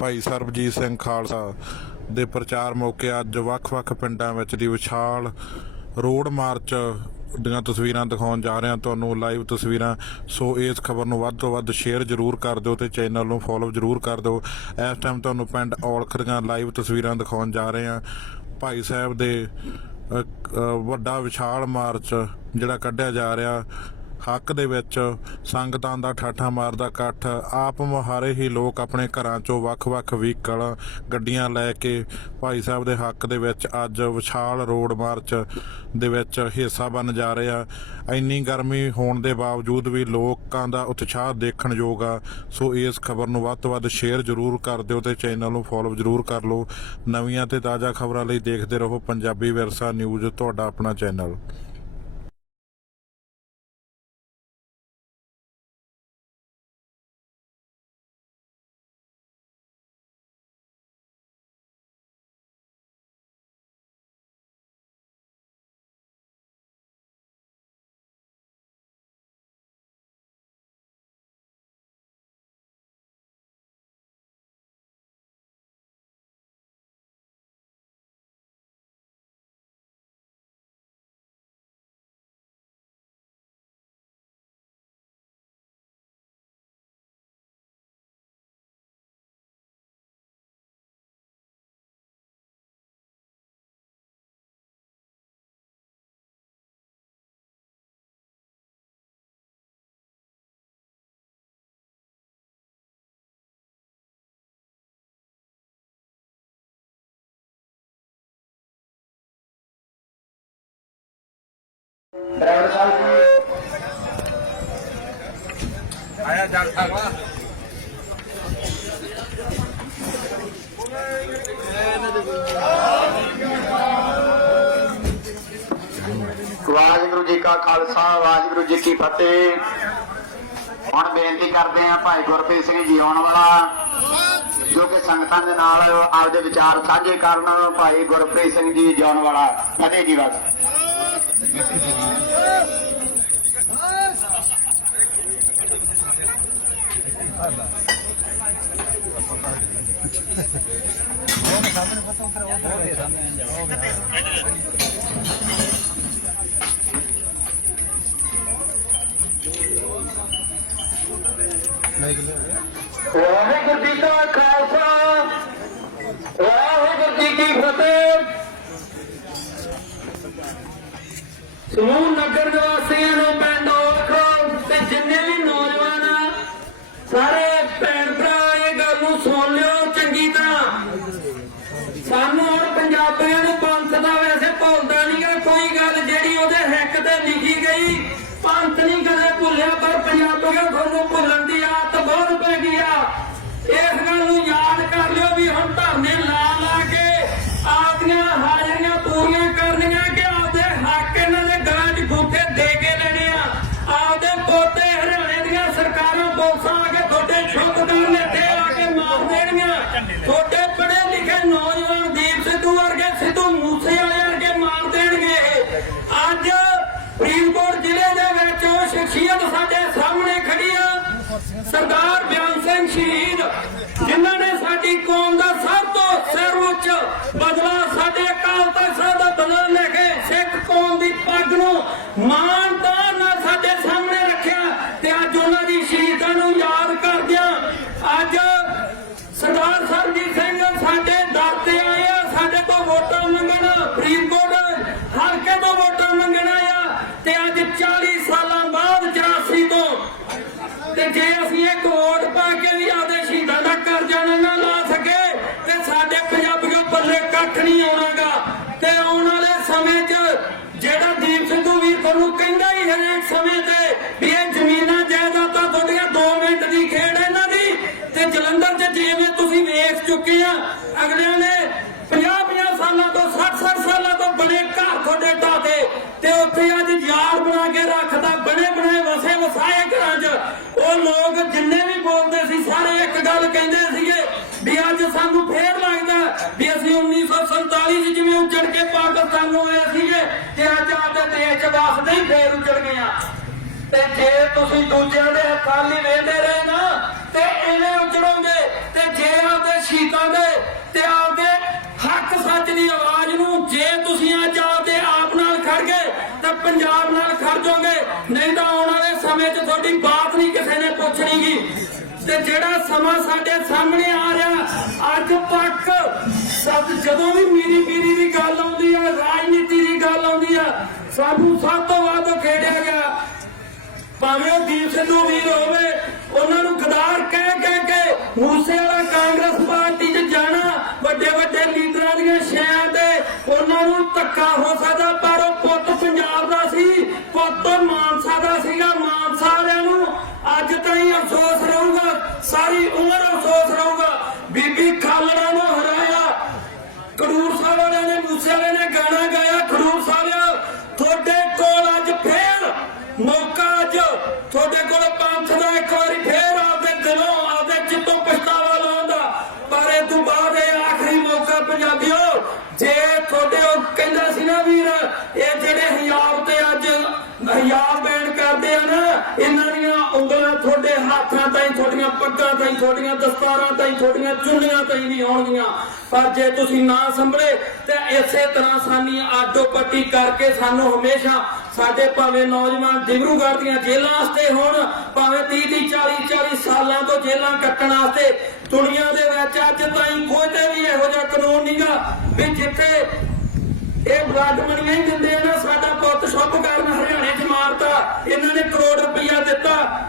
ਭਾਈ ਸਰਬਜੀਤ ਸਿੰਘ ਖਾਲਸਾ ਦੇ ਪ੍ਰਚਾਰ ਮੌਕੇ ਅੱਜ ਵੱਖ-ਵੱਖ ਪਿੰਡਾਂ ਵਿੱਚ ਦੀ ਵਿਸ਼ਾਲ ਰੋਡ ਮਾਰਚ ਦੀਆਂ ਤਸਵੀਰਾਂ ਦਿਖਾਉਣ ਜਾ ਰਹੇ। ਹਾਂ ਤੁਹਾਨੂੰ ਲਾਈਵ ਤਸਵੀਰਾਂ, ਸੋ ਇਸ ਖਬਰ ਨੂੰ ਵੱਧ ਤੋਂ ਵੱਧ ਸ਼ੇਅਰ ਜ਼ਰੂਰ ਕਰ ਦਿਓ ਤੇ ਚੈਨਲ ਨੂੰ ਫੋਲੋ ਜ਼ਰੂਰ ਕਰ ਦਿਓ। ਇਸ ਟਾਈਮ ਤੁਹਾਨੂੰ ਪਿੰਡ ਔਲਖ ਦੀਆਂ ਲਾਈਵ ਤਸਵੀਰਾਂ ਦਿਖਾਉਣ ਜਾ ਰਹੇ ਹਾਂ। ਭਾਈ ਸਾਹਿਬ ਦੇ ਵੱਡਾ ਵਿਸ਼ਾਲ ਮਾਰਚ ਜਿਹੜਾ ਕੱਢਿਆ ਜਾ ਰਿਹਾ। ਹੱਕ ਦੇ ਵਿੱਚ ਸੰਗਤਾਂ ਦਾ ਠਾਠਾ ਮਾਰਦਾ ਇਕੱਠ। ਆਪ ਮੁਹਾਰੇ ਹੀ ਲੋਕ ਆਪਣੇ ਘਰਾਂ ਚੋਂ ਵੱਖ-ਵੱਖ ਵਹੀਕਲ, ਗੱਡੀਆਂ ਲੈ ਕੇ ਭਾਈ ਸਾਹਿਬ ਦੇ ਹੱਕ ਦੇ ਵਿੱਚ ਅੱਜ ਵਿਸ਼ਾਲ ਰੋਡ ਮਾਰਚ ਦੇ ਵਿੱਚ ਹਿੱਸਾ ਬਣ ਜਾ ਰਹੇ। ਆ ਇੰਨੀ ਗਰਮੀ ਹੋਣ ਦੇ ਬਾਵਜੂਦ ਵੀ ਲੋਕਾਂ ਦਾ ਉਤਸ਼ਾਹ ਦੇਖਣ ਯੋਗ ਆ। ਸੋ ਇਸ ਖਬਰ ਨੂੰ ਵੱਧ ਤੋਂ ਵੱਧ ਸ਼ੇਅਰ ਜ਼ਰੂਰ ਕਰ ਦਿਓ ਤੇ ਚੈਨਲ ਨੂੰ ਫੋਲੋ ਜ਼ਰੂਰ ਕਰ ਲਓ। ਨਵੀਆਂ ਤੇ ਤਾਜ਼ਾ ਖਬਰਾਂ ਲਈ ਦੇਖਦੇ ਰਹੋ ਪੰਜਾਬੀ ਵਿਰਸਾ ਨਿਊਜ਼, ਤੁਹਾਡਾ ਆਪਣਾ ਚੈਨਲ ਡਰਾਈਵਰ ਸਾਹਿਬ ਆਇਆ ਜੱਟ ਸਾਹਿਬ। ਵਾਹਿਗੁਰੂ ਜੀ ਕਾ ਖਾਲਸਾ ਵਾਹਿਗੁਰੂ ਜੀ ਕੀ ਫਤਿਹ। ਹੁਣ ਬੇਨਤੀ ਕਰਦੇ ਆ ਭਾਈ ਗੁਰਪ੍ਰੀਤ ਸਿੰਘ ਜੀ ਆਉਣ ਵਾਲਾ ਜੋ ਕਿ ਸੰਗਤਾਂ ਦੇ ਨਾਲ ਆਪਦੇ ਵਿਚਾਰ ਸਾਂਝੇ ਕਰਨ ਭਾਈ ਗੁਰਪ੍ਰੀਤ ਸਿੰਘ ਜੀ ਜਿਉਣ ਵਾਲਾ। ਫਤਿਹ ਜੀ ਬਸ। ਵਾਹਿਗੁਰੂ ਜੀ ਕਾ ਖਾਲਸਾ ਵਾਹਿਗੁਰੂ ਜੀ ਕੀ ਫਤਿਹ। ਸਮੂਹ ਨਗਰ ਨਿਵਾਸੀਆਂ ਨੂੰ ਗਈ ਪੰਥ ਨਹੀਂ ਕਦੇ ਭੁੱਲਿਆ, ਪਰ ਪੰਜਾਬੀਆਂ ਤੁਹਾਨੂੰ ਭੁੱਲਣ ਦੀ ਆਦਤ ਬਹੁਤ ਪੈ ਗਈ ਆ। ਇਸ ਗੱਲ ਨੂੰ ਯਾਦ ਕਰ ਲਿਓ ਵੀ ਹੁਣ ਧਰਨੇ ਲਾ ਲਾ ਕੇ ਆਪਦੀਆਂ ਹਾਜ਼ਰੀਆਂ ਪੂਰੀਆਂ ਸ਼ਹੀਦ ਜਿਨ੍ਹਾਂ ਨੇ ਸਾਡੀ ਕੌਮ ਦਾ ਸਭ ਤੋਂ ਸਰਵਉੱਚ ਬਦਲਾ ਸਾਡੇ ਅਕਾਲ ਤਖਤ ਸਾਹਿਬ ਦਾ ਬਦਲਾ ਲੈ ਕੇ ਸਿੱਖ ਕੌਮ ਦੀ ਪੱਗ ਨੂੰ ਮਾਨਦਾਰ ਨਾਲ ਸਾਡੇ ਸਾਹਮਣੇ ਰੱਖਿਆ ਤੇ ਅੱਜ ਉਹਨਾਂ ਦੀ ਸ਼ਹੀਦਾਂ ਨੂੰ ਯਾਦ ਕਰਦਿਆਂ ਅੱਜ ਸਰਦਾਰ ਸਰਜੀਤ ਸਿੰਘ ਸਾਡੇ ਦਰ ਤੇ ਆਏ ਆ, ਸਾਡੇ ਤੋਂ ਵੋਟਾਂ ਮੰਗਣ, ਫਰੀਦਕੋਟ ਹਲਕੇ ਤੋਂ ਵੋਟਾਂ ਮੰਗਣ ਆਇਆ ਤੇ ਅੱਜ 40 ਸਾਲਾਂ ਬਾਅਦ 84 ਤੋਂ ਤੇ ਜੇ ਅਸੀਂ ਇੱਕ ਵੋਟ ਪਾ ਕੇ ਨਹੀਂ ਆਉਣਾਗਾ। ਤੇ ਆਉਣ ਵਾਲੇ ਸਮੇਂ 'ਚ ਜਿਹੜਾ ਦੀਪ ਸਿੱਧੂ ਵੀਰ ਤੁਹਾਨੂੰ ਕਹਿੰਦਾ ਹੀ ਹਰੇਕ ਸਮੇਂ ਤੇ ਵੀ ਇਹ ਜ਼ਮੀਨਾਂ ਜਾਇਦਾਦਾਂ ਤੁਹਾਡੀਆਂ 2 ਮਿੰਟ ਦੀ ਖੇਡ ਹੈ ਇਹਨਾਂ ਦੀ। ਤੇ ਜਲੰਧਰ 'ਚ ਜਿਵੇਂ ਤੁਸੀਂ ਵੇਖ ਚੁੱਕੇ ਆ, ਅਗਲਿਆਂ ਨੇ 50-50 ਸਾਲਾਂ ਤੋਂ 60-60 ਸਾਲਾਂ ਤੋਂ ਬਣੇ ਘਰ ਤੁਹਾਡੇ ਢਾਤੇ ਤੇ। ਉੱਥੇ ਅੱਜ ਯਾਰ ਬਣਾ ਕੇ ਰੱਖਦਾ, ਬਣੇ ਬਣੇ ਵਸੇ ਵਸਾਏ ਘਰਾਂ 'ਚ। ਉਹ ਲੋਕ ਜਿੰਨੇ ਵੀ ਬੋਲਦੇ ਸੀ, ਸਾਰੇ ਇੱਕ ਗੱਲ ਕਹਿੰਦੇ ਸੀ 1947 ਵਿੱਚ ਜਿਵੇਂ ਉੱਜੜ ਕੇ ਪਾਕਿਸਤਾਨ ਨੂੰ ਆਏ ਸੀਗੇ, ਤੇ ਅੱਜ ਆਪਦੇ ਦੇਸ਼ 'ਚ ਵਸਦੇ ਹੀ ਫੇਰ ਉੱਜੜ ਗਏ ਆ। ਤੇ ਜੇ ਤੁਸੀਂ ਦੂਜਿਆਂ ਦੇ ਹੱਥਾਂ ਲਈ ਵੇਂਦੇ ਰਹੇ ਨਾ, ਤੇ ਇਹਨੇ ਉੱਜੜੋਗੇ, ਤੇ ਜੇ ਆਪਦੇ ਸ਼ਹੀਦਾਂ ਦੇ ਤੇ ਆਪਦੇ ਹੱਕ ਸੱਚ ਦੀ ਆਵਾਜ਼ ਨੂੰ ਜੇ ਤੁਸੀਂ ਅੱਜ ਆਪਦੇ ਆਪ ਨਾਲ ਖੜ ਗਏ, ਤਾਂ ਪੰਜਾਬ ਨਾਲ ਖੜ ਜਾਓਗੇ, ਨਹੀਂ ਤਾਂ ਆਉਣ ਵਾਲੇ ਸਮੇਂ 'ਚ ਤੁਹਾਡੀ ਸ਼ੀ ਜਿਹੜਾ ਸਮਾਂ ਸਾਡੇ ਸਾਹਮਣੇ ਆ ਰਿਹਾ, ਅੱਜ ਤੱਕ ਸਭ ਜਦੋਂ ਵੀ ਮੀਰੀ ਪੀਰੀ ਦੀ ਗੱਲ ਆਉਂਦੀ ਆ, ਰਾਜਨੀਤੀ ਦੀ ਗੱਲ ਆਉਂਦੀ ਆ, ਸਾਨੂੰ ਸਭ ਤੋਂ ਵੱਧ ਖੇਡਿਆ ਗਿਆ। ਭਾਵੇਂ ਉਹ ਦੀਪ ਸਿੱਧੂ ਅੱਜ ਤਾਈਂ ਅਫਸੋਸ ਰਹੂਗਾ, ਸਾਰੀ ਉਮਰ ਅਫਸੋਸ ਰਹੂਗਾ। ਬੀਬੀ ਖਾਲੜਾ ਨੂੰ ਹਰਾਇਆ। ਖਡੂਰ ਸਾਹਿਬ ਵਾਲਿਆਂ ਨੇ, ਮੂਸੇ ਵਾਲੇ ਨੇ ਗਾਣਾ ਗਾਇਆ ਖਡੂਰ ਸਾਹਿਬ ਪੱਗਾਂ ਤਾਈਂ ਤੁਹਾਡੀਆਂ ਦਸਤਾਰਾਂ ਤਾਈਂ ਤੁਹਾਡੀਆਂ ਚੁੰਨੀਆਂ ਤਾਈਂ ਨਹੀਂ ਆਉਣਗੀਆਂ। ਪਰ ਜੇ ਤੁਸੀਂ ਨਾ ਸੰਭਲੇ, ਤੇ ਇਸੇ ਤਰ੍ਹਾਂ ਸਾਨੀ ਆਡੋ ਪੱਟੀ ਕਰਕੇ ਸਾਨੂੰ ਹਮੇਸ਼ਾ ਸਾਡੇ ਭਾਵੇਂ ਨੌਜਵਾਨ ਡਿਬਰੂਗੜ੍ਹ ਦੀਆਂ ਜੇਲ੍ਹਾਂ ਵਾਸਤੇ ਹੋਣ, ਭਾਵੇਂ 30 30 40 40 ਸਾਲਾਂ ਤੋਂ ਜੇਲ੍ਹਾਂ ਕੱਟਣ ਵਾਸਤੇ, ਦੁਨੀਆ ਦੇ ਵਿੱਚ ਅੱਜ ਤਾਈਂ ਕੋਈ ਤੇ ਵੀ ਇਹੋ ਜਿਹਾ ਕਾਨੂੰਨ ਨਹੀਂਗਾ ਵੀ ਜਿੱਥੇ ਇਹ ਬਲੱਡ ਮਨੀਆਂ ਹੀ ਦਿੰਦੇ ਆ ਨਾ, ਸਾਡਾ ਪੁੱਤ ਸ਼ੁੱਭ ਕਰਨ ਹਰਿਆਣੇ ਚ ਮਾਰਤਾ, ਇਹਨਾਂ ਨੇ ਕਰੋੜ ਰੁਪਇਆ ਦਿੱਤਾ।